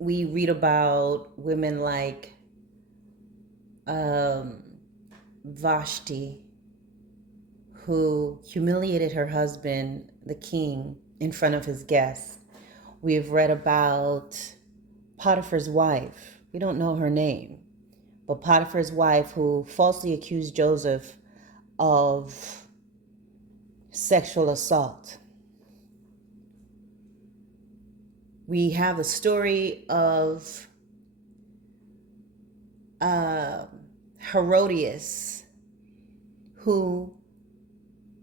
we read about women like um, Vashti, who humiliated her husband, the king, in front of his guests. We've read about Potiphar's wife. We don't know her name, but Potiphar's wife who falsely accused Joseph of sexual assault. We have the story of uh, Herodias, who,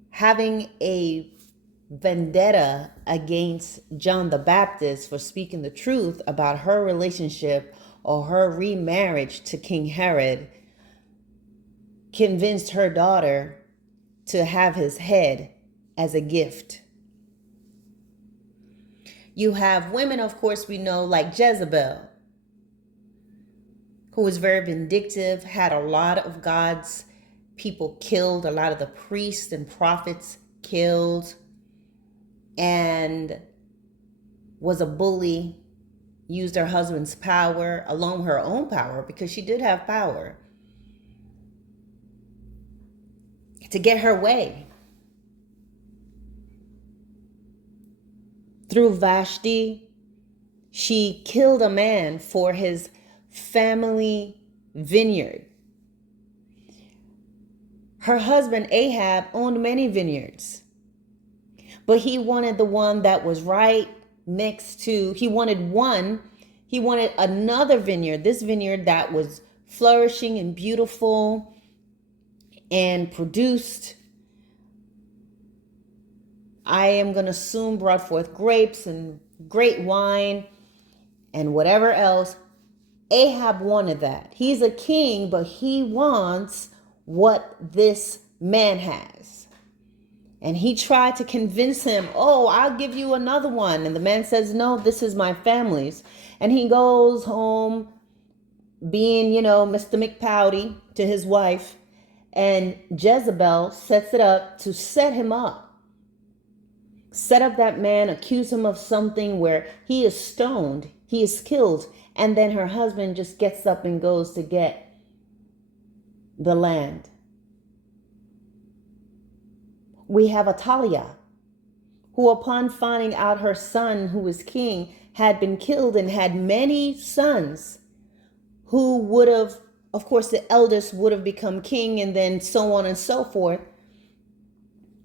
having a vendetta against John the Baptist for speaking the truth about her relationship or her remarriage to King Herod, convinced her daughter to have his head as a gift. You have women, of course, we know, like Jezebel, who was very vindictive, had a lot of God's people killed, a lot of the priests and prophets killed, and was a bully, used her husband's power, along her own power, because she did have power, to get her way. Through Vashti, she killed a man for his family vineyard. Her husband Ahab owned many vineyards, but he wanted the one that was right next to, he wanted another vineyard, this vineyard that was flourishing and beautiful and produced, I am going to assume, brought forth grapes and great wine and whatever else. Ahab wanted that. He's a king, but he wants what this man has. And he tried to convince him, oh, I'll give you another one. And the man says, no, this is my family's. And he goes home being, Mr. McPowdy to his wife. And Jezebel sets it up to set him up. Set up that man, accuse him of something where he is stoned, he is killed. And then her husband just gets up and goes to get the land. We have Ataliah, who upon finding out her son, who was king, had been killed and had many sons who would have, of course, the eldest would have become king, and then so on and so forth.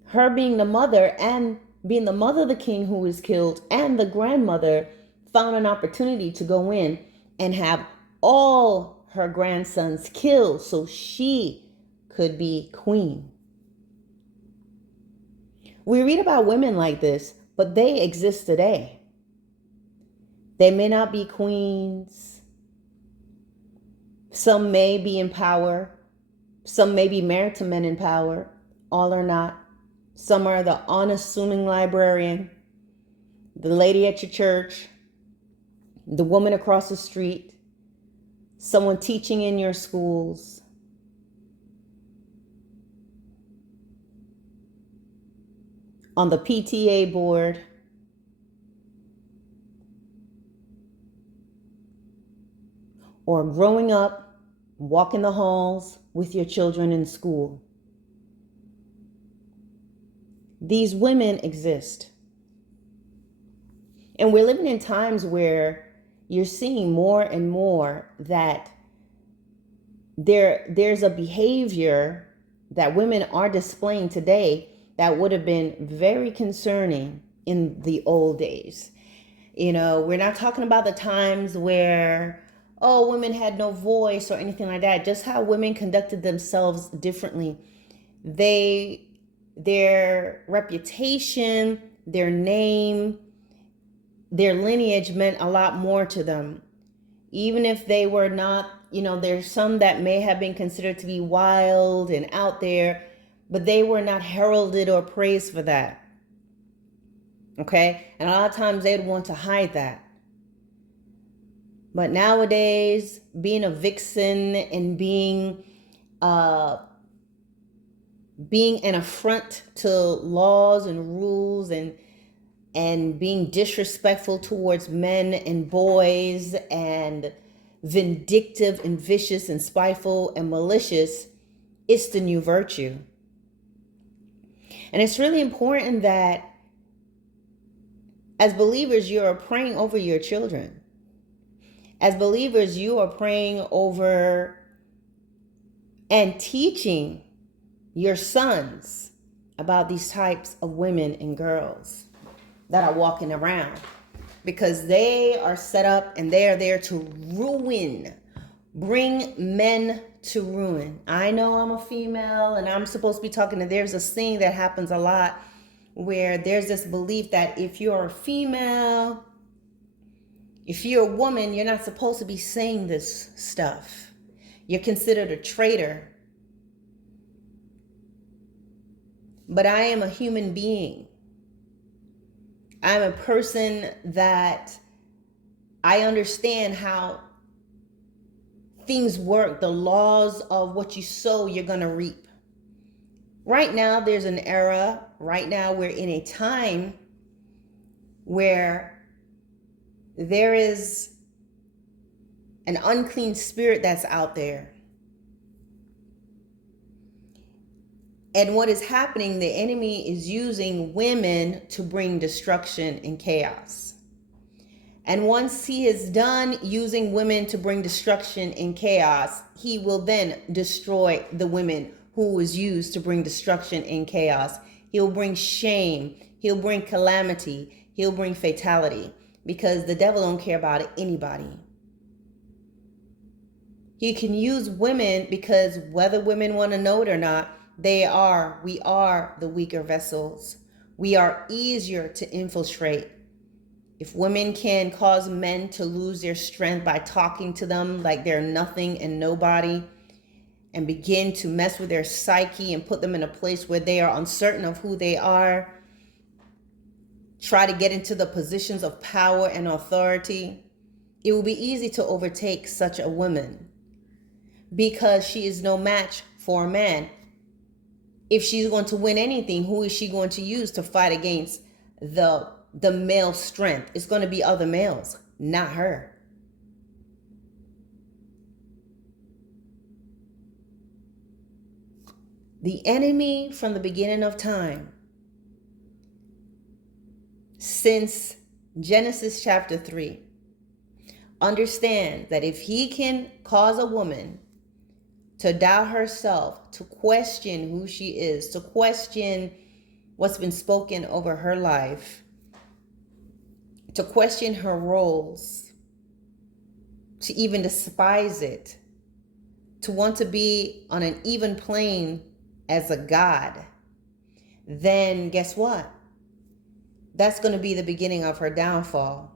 Her being the mother and being the mother of the king who was killed, and the grandmother, found an opportunity to go in and have all her grandsons killed so she could be queen. We read about women like this, but they exist today. They may not be queens. Some may be in power. Some may be married to men in power. All are not. Some are the unassuming librarian, the lady at your church, the woman across the street, someone teaching in your schools. On the PTA board. Or growing up, walking the halls with your children in school. These women exist. And we're living in times where you're seeing more and more that there's a behavior that women are displaying today that would have been very concerning in the old days. We're not talking about the times where, women had no voice or anything like that. Just how women conducted themselves differently. Their reputation, their name, their lineage meant a lot more to them. Even if they were not, there's some that may have been considered to be wild and out there, but they were not heralded or praised for that. Okay? And a lot of times they'd want to hide that. But nowadays, being a vixen and being an affront to laws and rules and and being disrespectful towards men and boys and vindictive and vicious and spiteful and malicious, it's the new virtue. And it's really important that as believers, you are praying over your children. As believers, you are praying over and teaching your sons about these types of women and girls that are walking around, because they are set up and they are there to ruin, bring men to ruin. I know I'm a female and I'm supposed to be talking, and there's this thing that happens a lot where there's this belief that if you're a female, if you're a woman, you're not supposed to be saying this stuff. You're considered a traitor. But I am a human being. I'm a person that I understand how things work. The laws of what you sow, you're going to reap. Right now, there's an era. Right now, we're in a time where there is an unclean spirit that's out there. And what is happening, the enemy is using women to bring destruction and chaos. And once he is done using women to bring destruction and chaos, he will then destroy the women who was used to bring destruction and chaos. He'll bring shame. He'll bring calamity. He'll bring fatality, because the devil don't care about anybody. He can use women because whether women want to know it or not, we are the weaker vessels. We are easier to infiltrate. If women can cause men to lose their strength by talking to them like they're nothing and nobody, and begin to mess with their psyche and put them in a place where they are uncertain of who they are, try to get into the positions of power and authority, it will be easy to overtake such a woman, because she is no match for a man. If she's going to win anything, who is she going to use to fight against the male strength? It's going to be other males, not her. The enemy from the beginning of time, since Genesis chapter 3, understand that if he can cause a woman to doubt herself, to question who she is, to question what's been spoken over her life, to question her roles, to even despise it, to want to be on an even plane as a god, then guess what? That's going to be the beginning of her downfall.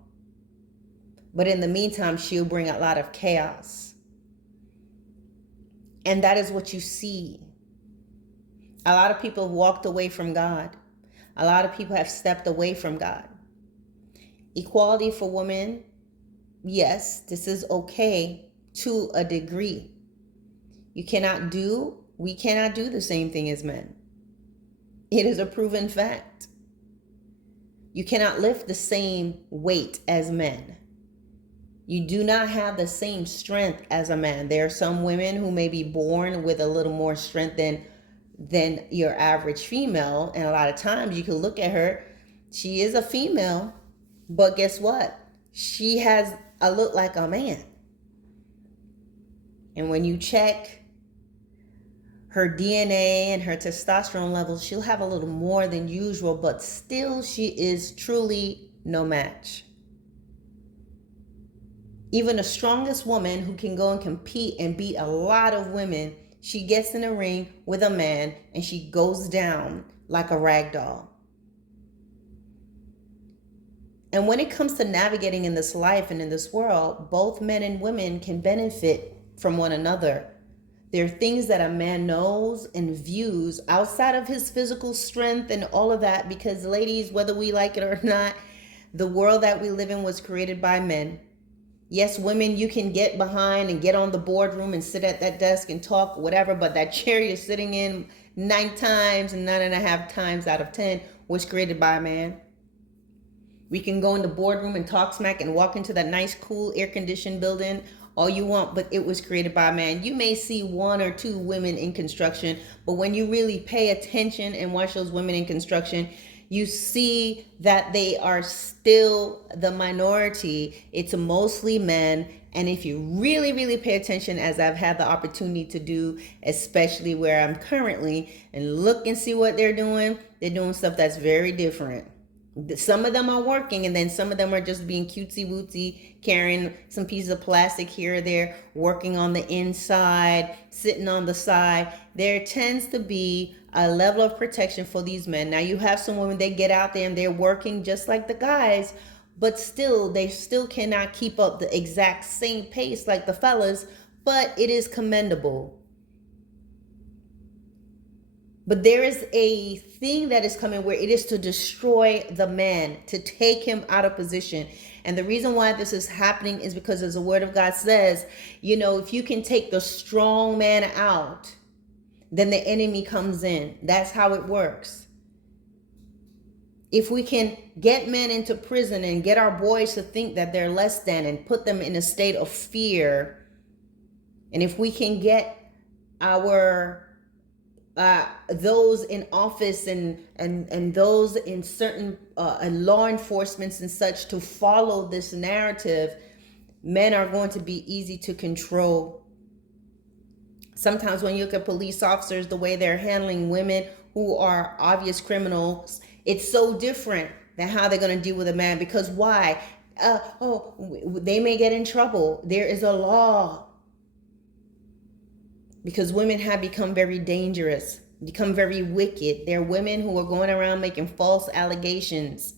But in the meantime, she'll bring a lot of chaos. And that is what you see. A lot of people have walked away from God. A lot of people have stepped away from God. Equality for women, yes, this is okay to a degree. We cannot do the same thing as men. It is a proven fact. You cannot lift the same weight as men. You do not have the same strength as a man. There are some women who may be born with a little more strength than your average female. And a lot of times you can look at her, she is a female, but guess what? She has a look like a man. And when you check her DNA and her testosterone levels, she'll have a little more than usual, but still she is truly no match. Even the strongest woman who can go and compete and beat a lot of women, she gets in a ring with a man and she goes down like a rag doll. And when it comes to navigating in this life and in this world, both men and women can benefit from one another. There are things that a man knows and views outside of his physical strength and all of that, because ladies, whether we like it or not, the world that we live in was created by men. Yes, women, you can get behind and get on the boardroom and sit at that desk and talk, whatever, but that chair you're sitting in 9.5 times out of 10 was created by a man. We can go in the boardroom and talk smack and walk into that nice, cool, air-conditioned building all you want, but it was created by a man. You may see one or two women in construction, but when you really pay attention and watch those women in construction, you see that they are still the minority. It's mostly men. And if you really, really pay attention, as I've had the opportunity to do, especially where I'm currently, and look and see what they're doing stuff that's very different. Some of them are working, and then some of them are just being cutesy wootsy, carrying some pieces of plastic here or there, working on the inside, sitting on the side. There tends to be a level of protection for these men. Now you have some women, they get out there and they're working just like the guys, but still, they still cannot keep up the exact same pace like the fellas, but it is commendable. But there is a thing that is coming where it is to destroy the man, to take him out of position. And the reason why this is happening is because, as the word of God says, if you can take the strong man out, then the enemy comes in. That's how it works. If we can get men into prison and get our boys to think that they're less than and put them in a state of fear, and if we can get our those in office and those in certain law enforcements and such to follow this narrative, men are going to be easy to control. Sometimes when you look at police officers, the way they're handling women who are obvious criminals, it's so different than how they're going to deal with a man. Because why? They may get in trouble. There is a law. Because women have become very dangerous, become very wicked. There are women who are going around making false allegations,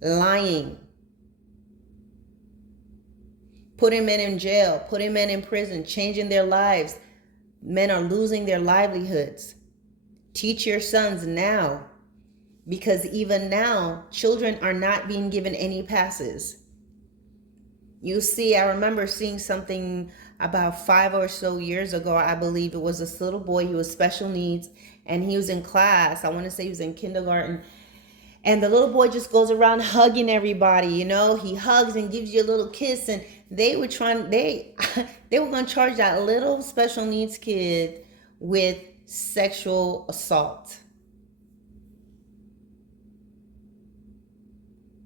lying, putting men in jail, putting men in prison, changing their lives. Men are losing their livelihoods. Teach your sons now, because even now, children are not being given any passes. You see, I remember seeing something about 5 or so years ago. I believe it was this little boy. He was special needs, and he was in class. I want to say he was in kindergarten. And the little boy just goes around hugging everybody. He hugs and gives you a little kiss. And they were they were going to charge that little special needs kid with sexual assault.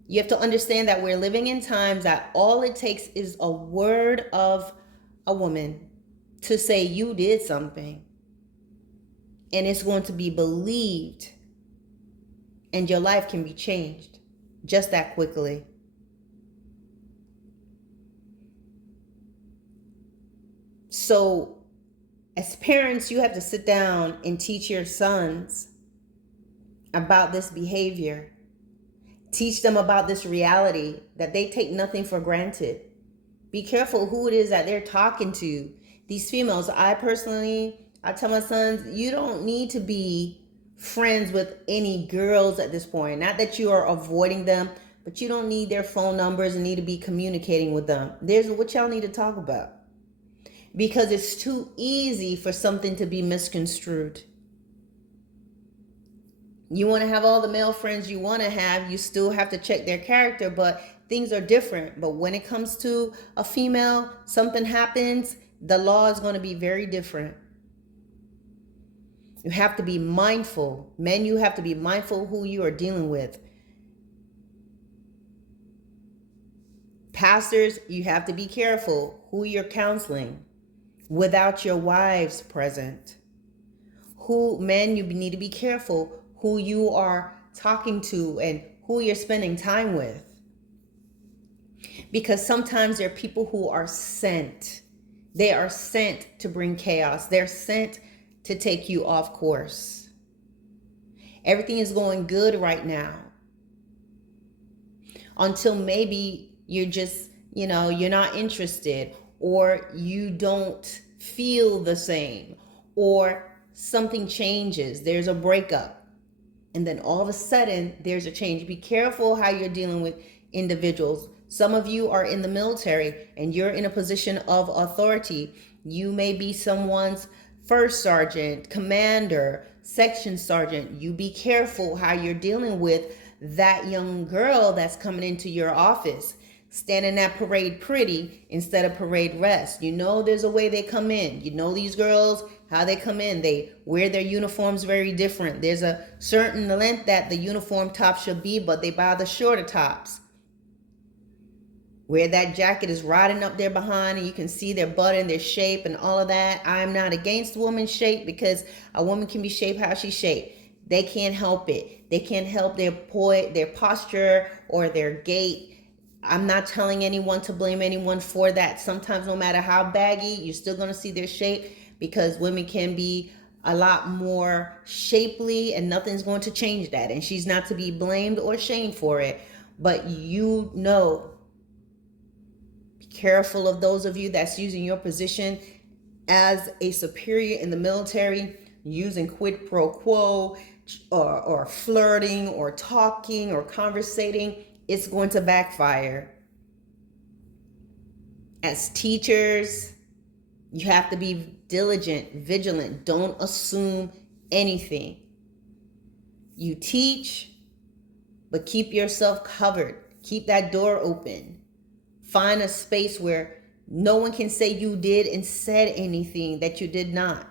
You have to understand that we're living in times that all it takes is a word of a woman to say you did something, and it's going to be believed, and your life can be changed just that quickly. So as parents, you have to sit down and teach your sons about this behavior. Teach them about this reality, that they take nothing for granted. Be careful who it is that they're talking to. These females, I tell my sons, you don't need to be friends with any girls at this point. Not that you are avoiding them, but you don't need their phone numbers and need to be communicating with them. There's what y'all need to talk about. Because it's too easy for something to be misconstrued. You want to have all the male friends you want to have, you still have to check their character, but things are different. But when it comes to a female, something happens, the law is going to be very different. You have to be mindful. Men, you have to be mindful who you are dealing with. Pastors, you have to be careful who you're counseling without your wives present. Men, you need to be careful who you are talking to and who you're spending time with. Because sometimes there are people who are sent. They are sent to bring chaos. They're sent to take you off course. Everything is going good right now. Until maybe you're just, you're not interested, or you don't feel the same, or something changes. There's a breakup. And then all of a sudden, there's a change. Be careful how you're dealing with individuals. Some of you are in the military and you're in a position of authority. You may be someone's first sergeant, commander, section sergeant. You be careful how you're dealing with that young girl that's coming into your office, standing at parade pretty instead of parade rest. You know there's a way they come in. You know these girls, how they come in. They wear their uniforms very different. There's a certain length that the uniform top should be, but they buy the shorter tops, where that jacket is riding up their behind and you can see their butt and their shape and all of that. I'm not against women's shape, because a woman can be shaped how she's shaped. They can't help it. They can't help their posture or their gait. I'm not telling anyone to blame anyone for that. Sometimes no matter how baggy, you're still going to see their shape, because women can be a lot more shapely and nothing's going to change that. And she's not to be blamed or shamed for it. But you know, be careful of those of you that's using your position as a superior in the military, using quid pro quo or flirting or talking or conversating. It's going to backfire. As teachers, you have to be diligent, vigilant. Don't assume anything. You teach, but keep yourself covered. Keep that door open. Find a space where no one can say you did and said anything that you did not.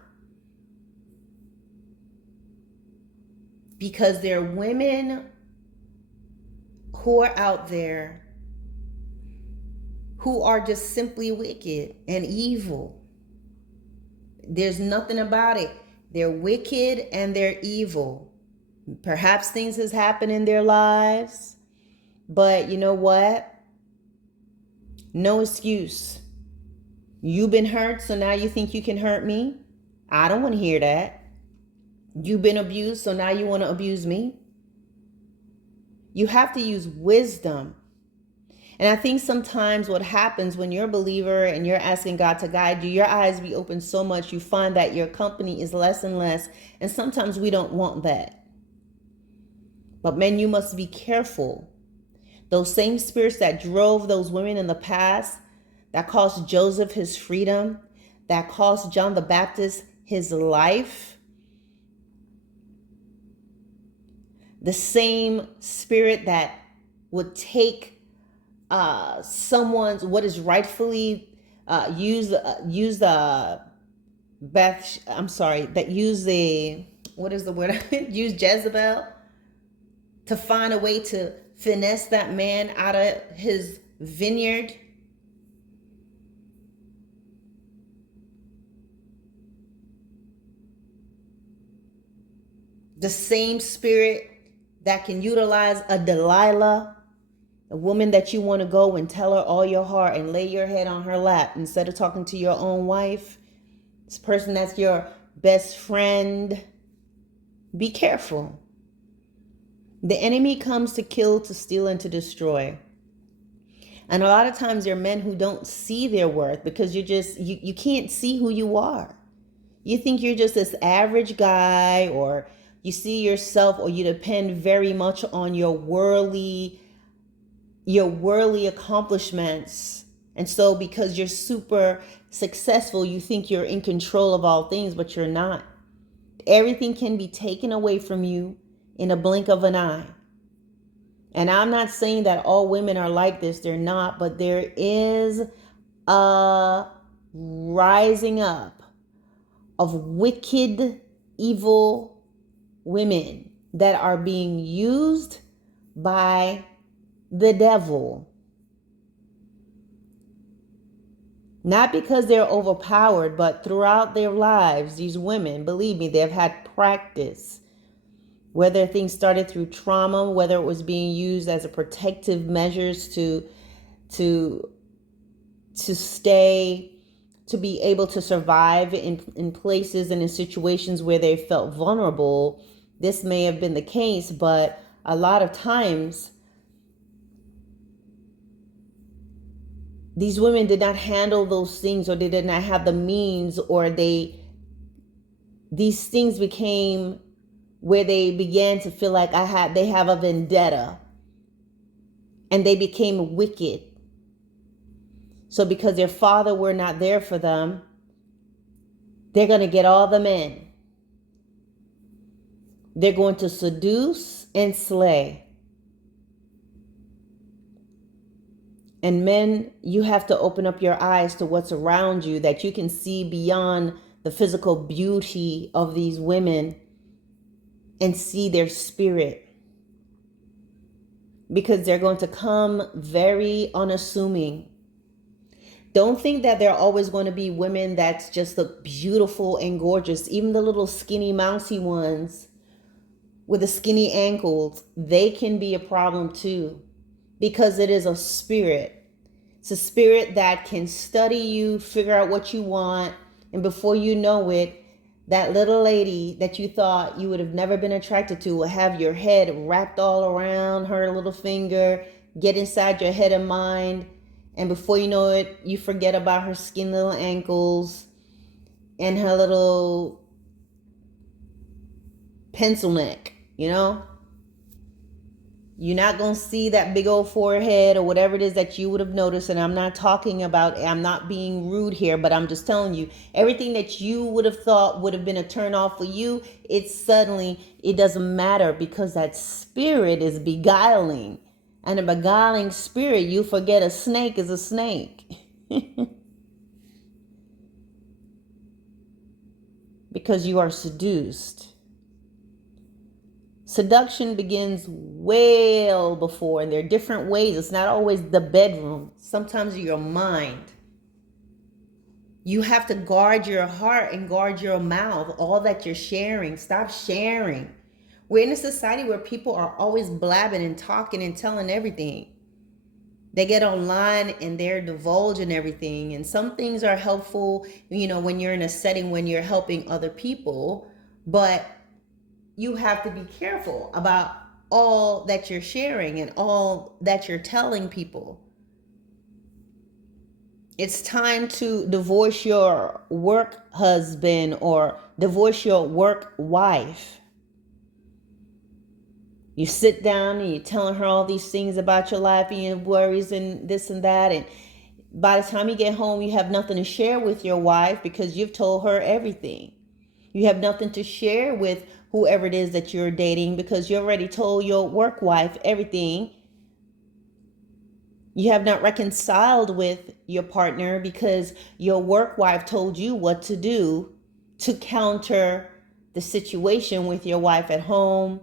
Because there are women who are out there who are just simply wicked and evil. There's nothing about it. They're wicked and they're evil. Perhaps things has happened in their lives, but you know what? No excuse. You've been hurt, so now you think you can hurt me? I don't want to hear that. You've been abused, so now you want to abuse me? You have to use wisdom. And I think sometimes what happens when you're a believer and you're asking God to guide you, your eyes be open so much, you find that your company is less and less. And sometimes we don't want that. But men, you must be careful. Those same spirits that drove those women in the past, that cost Joseph his freedom, that cost John the Baptist his life, the same spirit that would take someone's, what is rightfully use the use Jezebel to find a way to finesse that man out of his vineyard. The same spirit that can utilize a Delilah, a woman that you want to go and tell her all your heart and lay your head on her lap instead of talking to your own wife. This person that's your best friend. Be careful. The enemy comes to kill, to steal, and to destroy. And a lot of times there are men who don't see their worth because you can't see who you are. You think you're just this average guy, or you see yourself, or you depend very much on your worldly accomplishments. And so because you're super successful, you think you're in control of all things, but you're not. Everything can be taken away from you in a blink of an eye. And I'm not saying that all women are like this. They're not. But there is a rising up of wicked, evil women that are being used by the devil. Not because they're overpowered, but throughout their lives, these women, believe me, they've had practice. Whether things started through trauma, whether it was being used as a protective measures to be able to survive in places and in situations where they felt vulnerable. This may have been the case, but a lot of times these women did not handle those things, or they did not have the means, or these things became where they began to feel like they have a vendetta, and they became wicked. So because their father were not there for them, they're going to get all the men. They're going to seduce and slay. And men, you have to open up your eyes to what's around you, that you can see beyond the physical beauty of these women and see their spirit. Because they're going to come very unassuming. Don't think that there are always going to be women that's just look beautiful and gorgeous. Even the little skinny mousy ones with the skinny ankles, they can be a problem too. Because it is a spirit. It's a spirit that can study you, figure out what you want, and before you know it, that little lady that you thought you would have never been attracted to will have your head wrapped all around her little finger, get inside your head and mind, and before you know it, you forget about her skinny little ankles and her little pencil neck, you know? You're not going to see that big old forehead or whatever it is that you would have noticed. And I'm not talking about, I'm not being rude here, but I'm just telling you, everything that you would have thought would have been a turn off for you, it doesn't matter, because that spirit is beguiling. And a beguiling spirit, you forget a snake is a snake. Because you are seduced. Seduction begins well before, and there are different ways. It's not always the bedroom. Sometimes your mind. You have to guard your heart and guard your mouth, all that you're sharing. Stop sharing. We're in a society where people are always blabbing and talking and telling everything. They get online and they're divulging everything. And some things are helpful, when you're in a setting when you're helping other people. But you have to be careful about all that you're sharing and all that you're telling people. It's time to divorce your work husband or divorce your work wife. You sit down and you're telling her all these things about your life and your worries and this and that. And by the time you get home, you have nothing to share with your wife because you've told her everything. You have nothing to share with whoever it is that you're dating because you already told your work wife everything. You have not reconciled with your partner because your work wife told you what to do to counter the situation with your wife at home.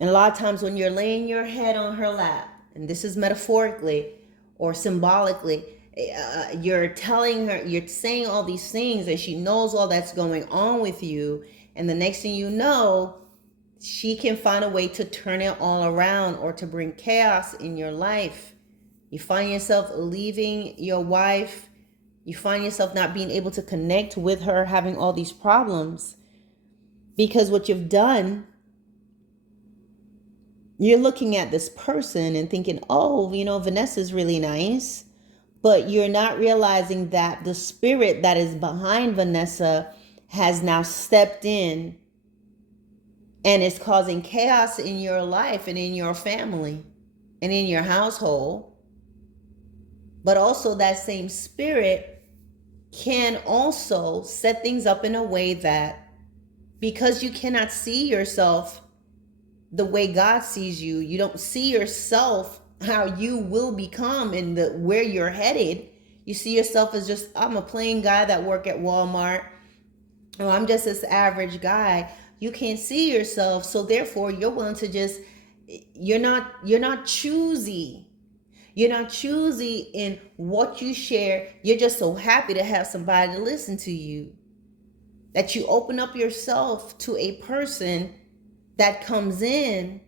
And a lot of times when you're laying your head on her lap, and this is metaphorically or symbolically, you're telling her, you're saying all these things and she knows all that's going on with you. And the next thing you know, she can find a way to turn it all around or to bring chaos in your life. You find yourself leaving your wife. You find yourself not being able to connect with her, having all these problems. Because what you've done, you're looking at this person and thinking, oh, Vanessa's really nice. But you're not realizing that the spirit that is behind Vanessa has now stepped in and is causing chaos in your life and in your family and in your household. But also that same spirit can also set things up in a way that, because you cannot see yourself the way God sees you, you don't see yourself how you will become and where you're headed. You see yourself as just, I'm a plain guy that work at Walmart, or I'm just this average guy. You can't see yourself, so therefore you're willing to just, you're not choosy. You're not choosy in what you share. You're just so happy to have somebody to listen to you, that you open up yourself to a person that comes in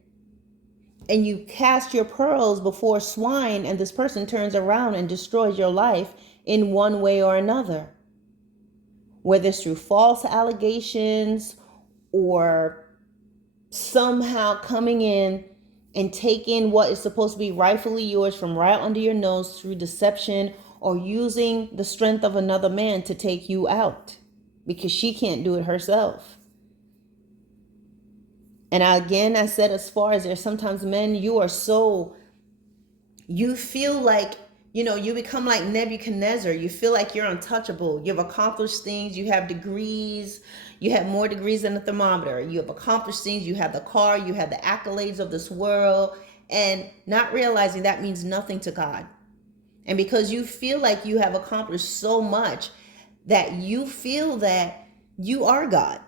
and you cast your pearls before swine, and this person turns around and destroys your life in one way or another. Whether it's through false allegations or somehow coming in and taking what is supposed to be rightfully yours from right under your nose through deception, or using the strength of another man to take you out because she can't do it herself. And I said, as far as there's sometimes men, you feel like, you become like Nebuchadnezzar. You feel like you're untouchable. You've accomplished things. You have degrees. You have more degrees than a thermometer. You have accomplished things. You have the car. You have the accolades of this world. and not realizing that means nothing to God. And because you feel like you have accomplished so much that you feel that you are God.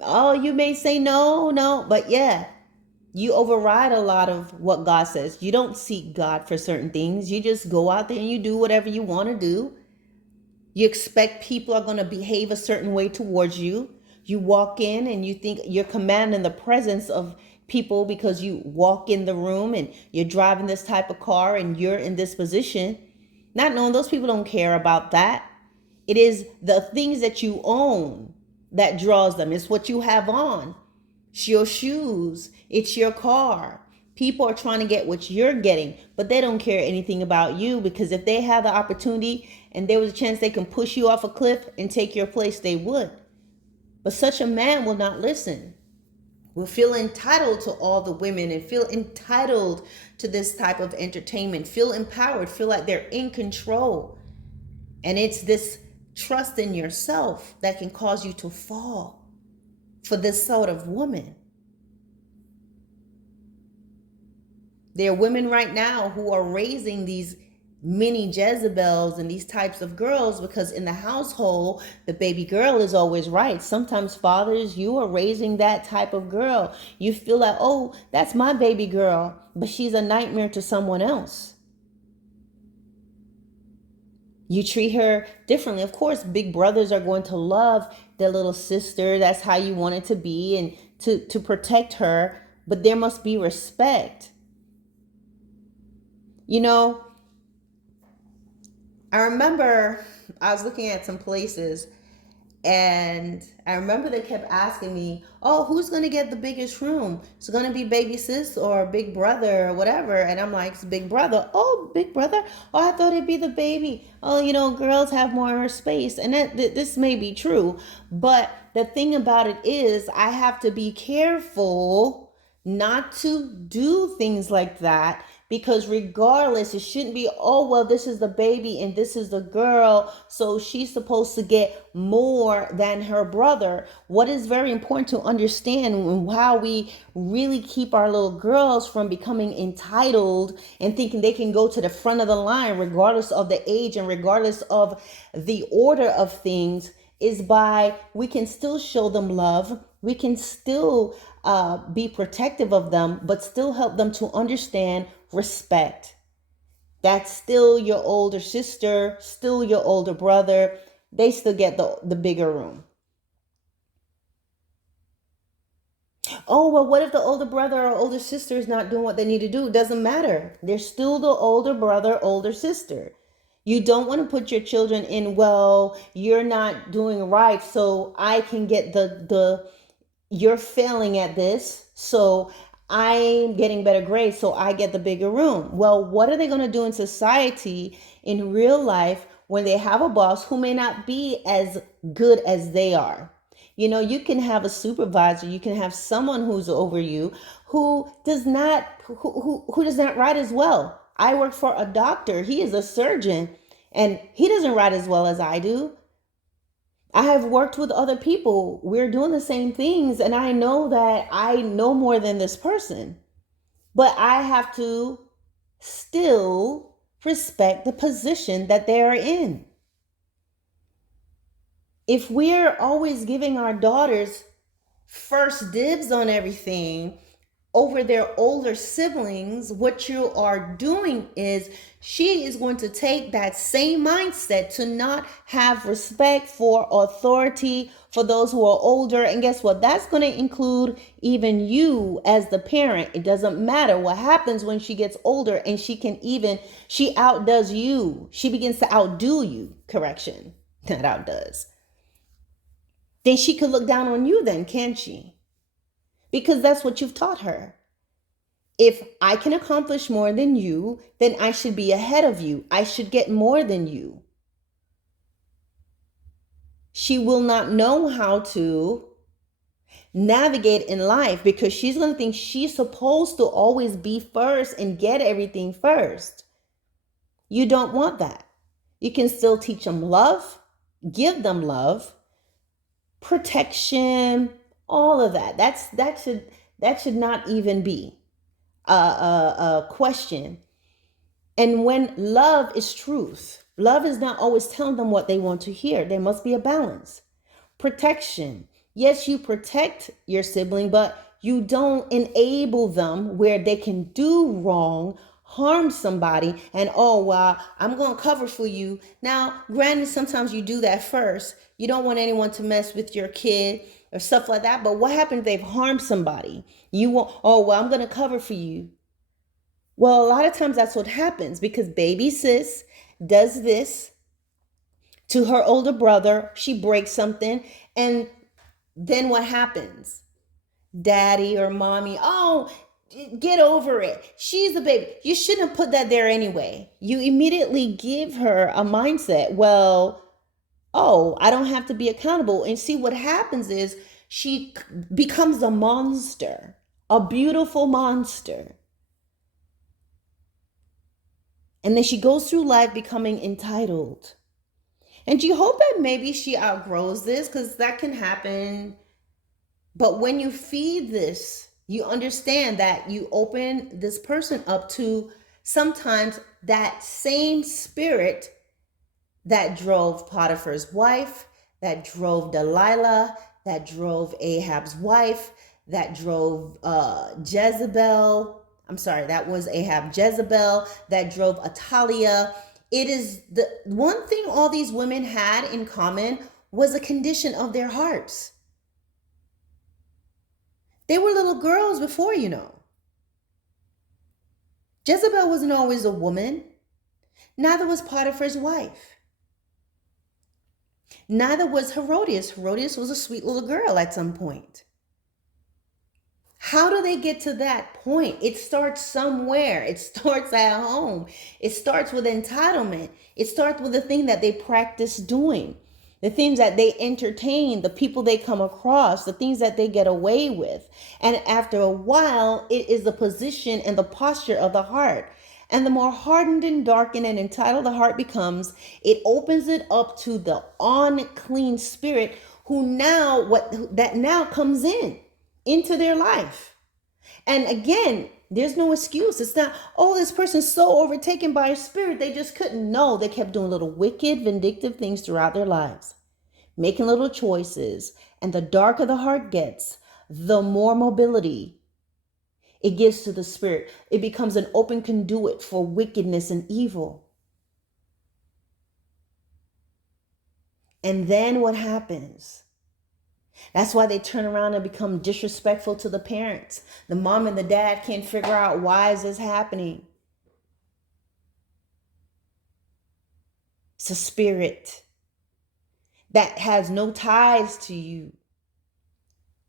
Oh, you may say no, no, but yeah, you override a lot of what God says. You don't seek God for certain things. You just go out there and you do whatever you want to do. You expect people are going to behave a certain way towards you. You walk in and you think you're commanding the presence of people because you walk in the room and you're driving this type of car and you're in this position, not knowing those people don't care about that. It is the things that you own that draws them. It's what you have on. It's your shoes. It's your car. People are trying to get what you're getting, but they don't care anything about you, because if they have the opportunity and there was a chance they can push you off a cliff and take your place, they would. But such a man will not listen. Will feel entitled to all the women and feel entitled to this type of entertainment, feel empowered, feel like they're in control. And it's this trust in yourself that can cause you to fall for this sort of woman. There are women right now who are raising these mini Jezebels and these types of girls because in the household, the baby girl is always right. Sometimes fathers, you are raising that type of girl. You feel like, oh, that's my baby girl, but she's a nightmare to someone else. You treat her differently. Of course, big brothers are going to love their little sister. That's how you want it to be, and to protect her. But there must be respect. You know, I remember I was looking at some places, and I remember they kept asking me, oh, who's going to get the biggest room? It's going to be baby sis or big brother or whatever. And I'm like, it's big brother. Oh, big brother. Oh, I thought it'd be the baby. Oh, you know, girls have more space. And this may be true. But the thing about it is I have to be careful not to do things like that, because regardless, it shouldn't be, oh, well, this is the baby and this is the girl, so she's supposed to get more than her brother. What is very important to understand, and how we really keep our little girls from becoming entitled and thinking they can go to the front of the line regardless of the age and regardless of the order of things, is by we can still show them love. We can still be protective of them, but still help them to understand respect. That's still your older sister, still your older brother. They still get the bigger room. Oh, well, what if the older brother or older sister is not doing what they need to do? It doesn't matter. They're still the older brother, older sister. You don't want to put your children in, well, you're not doing right, so I can get the you're failing at this, so I'm getting better grades, so I get the bigger room. Well, what are they going to do in society, in real life, when they have a boss who may not be as good as they are? You know, you can have a supervisor, you can have someone who's over you who does not who does not write as well. I work for a doctor. He is a surgeon, and he doesn't write as well as I do. I have worked with other people. We're doing the same things, and I know that I know more than this person. But I have to still respect the position that they are in. If we're always giving our daughters first dibs on everything over their older siblings, what you are doing is she is going to take that same mindset to not have respect for authority for those who are older. And guess what? That's going to include even you as the parent. It doesn't matter what happens when she gets older and she outdoes you. She begins to outdo you. Correction, not outdoes. Then she could look down on you then, can't she? Because that's what you've taught her. If I can accomplish more than you, then I should be ahead of you. I should get more than you. She will not know how to navigate in life because she's going to think she's supposed to always be first and get everything first. You don't want that. You can still teach them love, give them love, protection, all of that. That should not even be. question. And when love is truth, love is not always telling them what they want to hear. There must be a balance. Protection. Yes, you protect your sibling, but you don't enable them where they can do wrong, harm somebody, and oh, well, I'm going to cover for you. Now, granted, sometimes you do that first. You don't want anyone to mess with your kid or stuff like that. But what happens if they've harmed somebody? You want, oh, well, I'm going to cover for you. Well, a lot of times that's what happens because baby sis does this to her older brother. She breaks something. And then what happens? Daddy or mommy, oh, get over it. She's the baby. You shouldn't have put that there anyway. You immediately give her a mindset. Well, oh, I don't have to be accountable. And see what happens is she becomes a monster, a beautiful monster. And then she goes through life becoming entitled. And you hope that maybe she outgrows this because that can happen. But when you feed this, you understand that you open this person up to sometimes that same spirit that drove Potiphar's wife, that drove Delilah, that drove Ahab's wife, that drove Jezebel. I'm sorry, that was Ahab. Jezebel, that drove Ataliah. It is the one thing all these women had in common was a condition of their hearts. They were little girls before, you know. Jezebel wasn't always a woman. Neither was Potiphar's wife. Neither was Herodias. Herodias was a sweet little girl at some point. How do they get to that point? It starts somewhere. It starts at home. It starts with entitlement. It starts with the thing that they practice doing, the things that they entertain, the people they come across, the things that they get away with. And after a while, it is the position and the posture of the heart. And the more hardened and darkened and entitled the heart becomes, it opens it up to the unclean spirit who now comes into their life. And again, there's no excuse. It's not, oh, this person's so overtaken by a spirit, they just couldn't. No, they kept doing little wicked, vindictive things throughout their lives, making little choices. And the darker the heart gets, the more mobility it gives to the spirit. It becomes an open conduit for wickedness and evil. And then what happens? That's why they turn around and become disrespectful to the parents. The mom and the dad can't figure out why is this happening. It's a spirit that has no ties to you.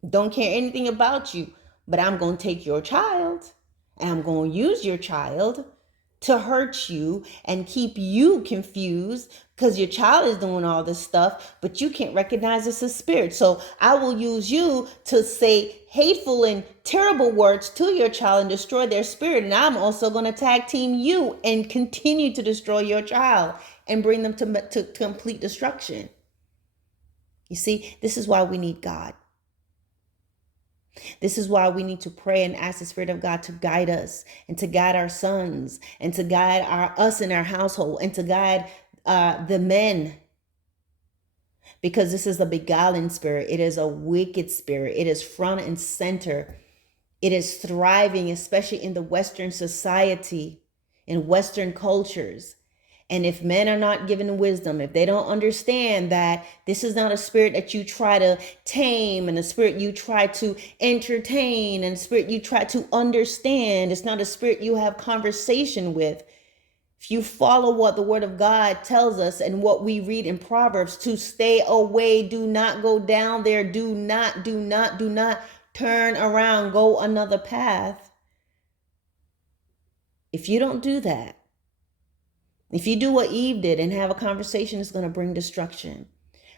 Don't care anything about you, but I'm going to take your child and I'm going to use your child to hurt you and keep you confused because your child is doing all this stuff, but you can't recognize it's a spirit. So I will use you to say hateful and terrible words to your child and destroy their spirit. And I'm also going to tag team you and continue to destroy your child and bring them to complete destruction. You see, this is why we need God. This is why we need to pray and ask the Spirit of God to guide us and to guide our sons and to guide us in our household and to guide the men. Because this is a beguiling spirit. It is a wicked spirit. It is front and center. It is thriving, especially in the Western society, in Western cultures. And if men are not given wisdom, if they don't understand that this is not a spirit that you try to tame and a spirit you try to entertain and a spirit you try to understand, it's not a spirit you have conversation with. If you follow what the word of God tells us and what we read in Proverbs, to stay away, do not go down there, do not turn around, go another path. If you don't do that, if you do what Eve did and have a conversation, it's going to bring destruction.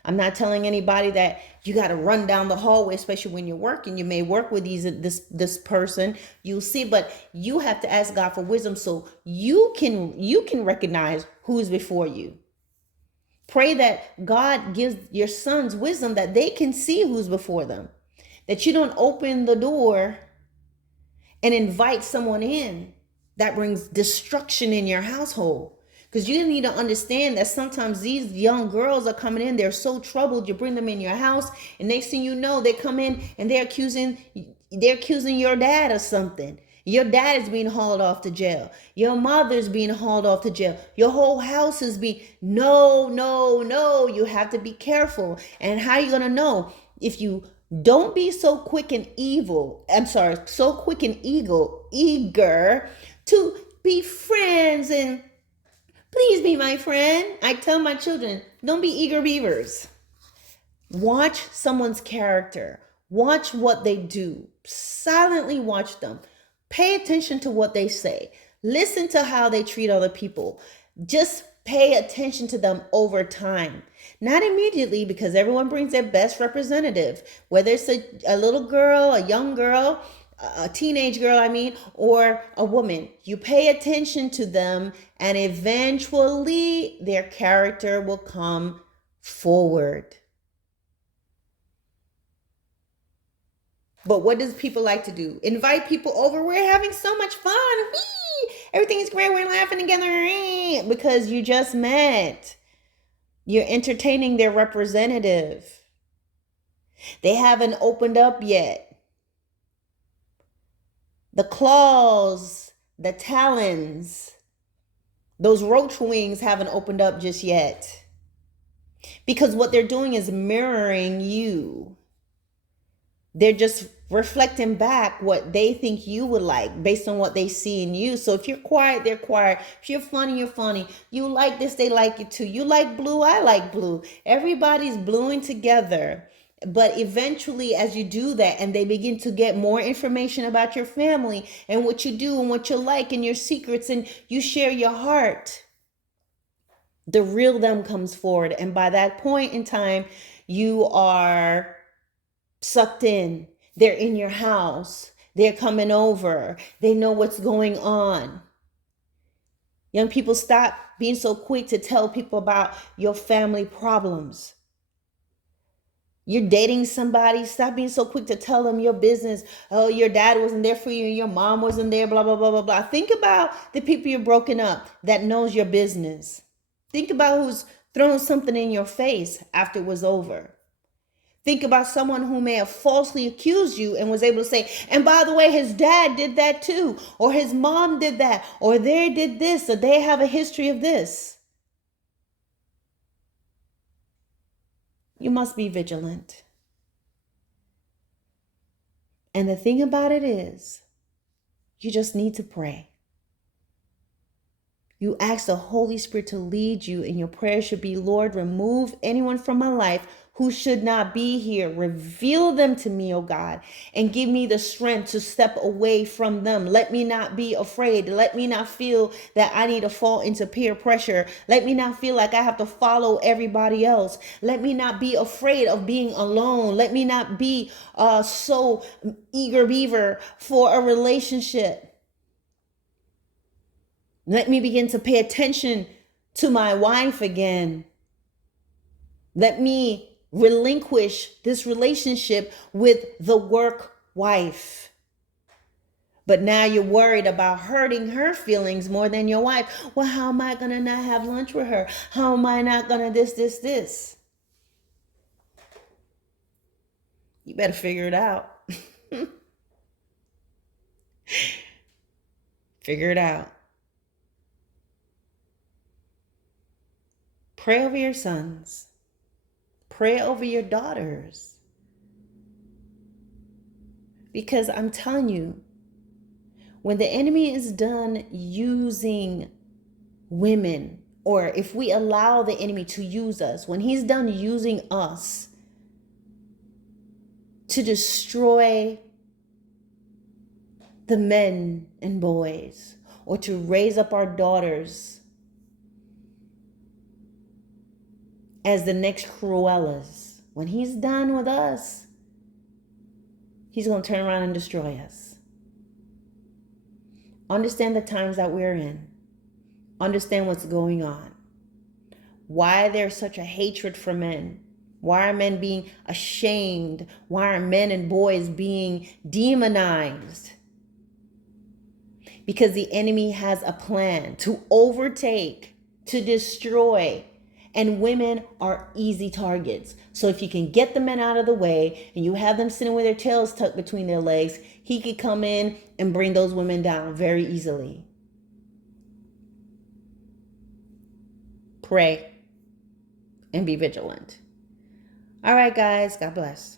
I'm not telling anybody that you got to run down the hallway, especially when you're working. You may work with this person, you'll see, but you have to ask God for wisdom so you can recognize who's before you. Pray that God gives your sons wisdom that they can see who's before them, that you don't open the door and invite someone in that brings destruction in your household. Because you need to understand that sometimes these young girls are coming in, they're so troubled, you bring them in your house, and next thing you know, they come in and they're accusing your dad of something. Your dad is being hauled off to jail. Your mother's being hauled off to jail. Your whole house is being, no, no, no. You have to be careful. And how are you going to know? If you don't be so quick and evil, so quick and eager to be friends and please be my friend. I tell my children, don't be eager beavers. Watch someone's character. Watch what they do. Silently watch them. Pay attention to what they say. Listen to how they treat other people. Just pay attention to them over time. Not immediately, because everyone brings their best representative, whether it's a little girl, a young girl, a teenage girl, or a woman. You pay attention to them, and eventually their character will come forward. But what does people like to do? Invite people over. We're having so much fun. Whee! Everything is great. We're laughing together because you just met. You're entertaining their representative. They haven't opened up yet. The claws, the talons, those roach wings haven't opened up just yet. Because what they're doing is mirroring you. They're just reflecting back what they think you would like based on what they see in you. So if you're quiet, they're quiet. If you're funny, you're funny. You like this, they like it too. You like blue, I like blue. Everybody's bluing together. But eventually, as you do that and they begin to get more information about your family and what you do and what you like and your secrets, and you share your heart, the real them comes forward. And by that point in time, you are sucked in. They're in your house. They're coming over. They know what's going on. Young people, stop being so quick to tell people about your family problems. You're dating somebody, stop being so quick to tell them your business. Oh, your dad wasn't there for you, your mom wasn't there, blah, blah, blah, blah, blah. Think about the people you're broken up that knows your business. Think about who's thrown something in your face after it was over. Think about someone who may have falsely accused you and was able to say, and by the way, his dad did that too, or his mom did that, or they did this, or they have a history of this. You must be vigilant. And the thing about it is, you just need to pray. You ask the Holy Spirit to lead you, and your prayer should be, Lord, remove anyone from my life who should not be here. Reveal them to me, oh God, and give me the strength to step away from them. Let me not be afraid. Let me not feel that I need to fall into peer pressure. Let me not feel like I have to follow everybody else. Let me not be afraid of being alone. Let me not be so eager beaver for a relationship. Let me begin to pay attention to my wife again. Let me relinquish this relationship with the work wife. But now you're worried about hurting her feelings more than your wife. Well, how am I going to not have lunch with her? How am I not going to this? You better figure it out. Figure it out. Pray over your sons. Pray over your daughters. Because I'm telling you, when the enemy is done using women, or if we allow the enemy to use us, when he's done using us to destroy the men and boys, or to raise up our daughters as the next Cruellas, when he's done with us, he's going to turn around and destroy us. Understand the times that we're in. Understand what's going on. Why there's such a hatred for men. Why are men being ashamed? Why are men and boys being demonized? because the enemy has a plan to overtake, to destroy, and women are easy targets. So if you can get the men out of the way and you have them sitting with their tails tucked between their legs, he could come in and bring those women down very easily. Pray and be vigilant. All right, guys, God bless.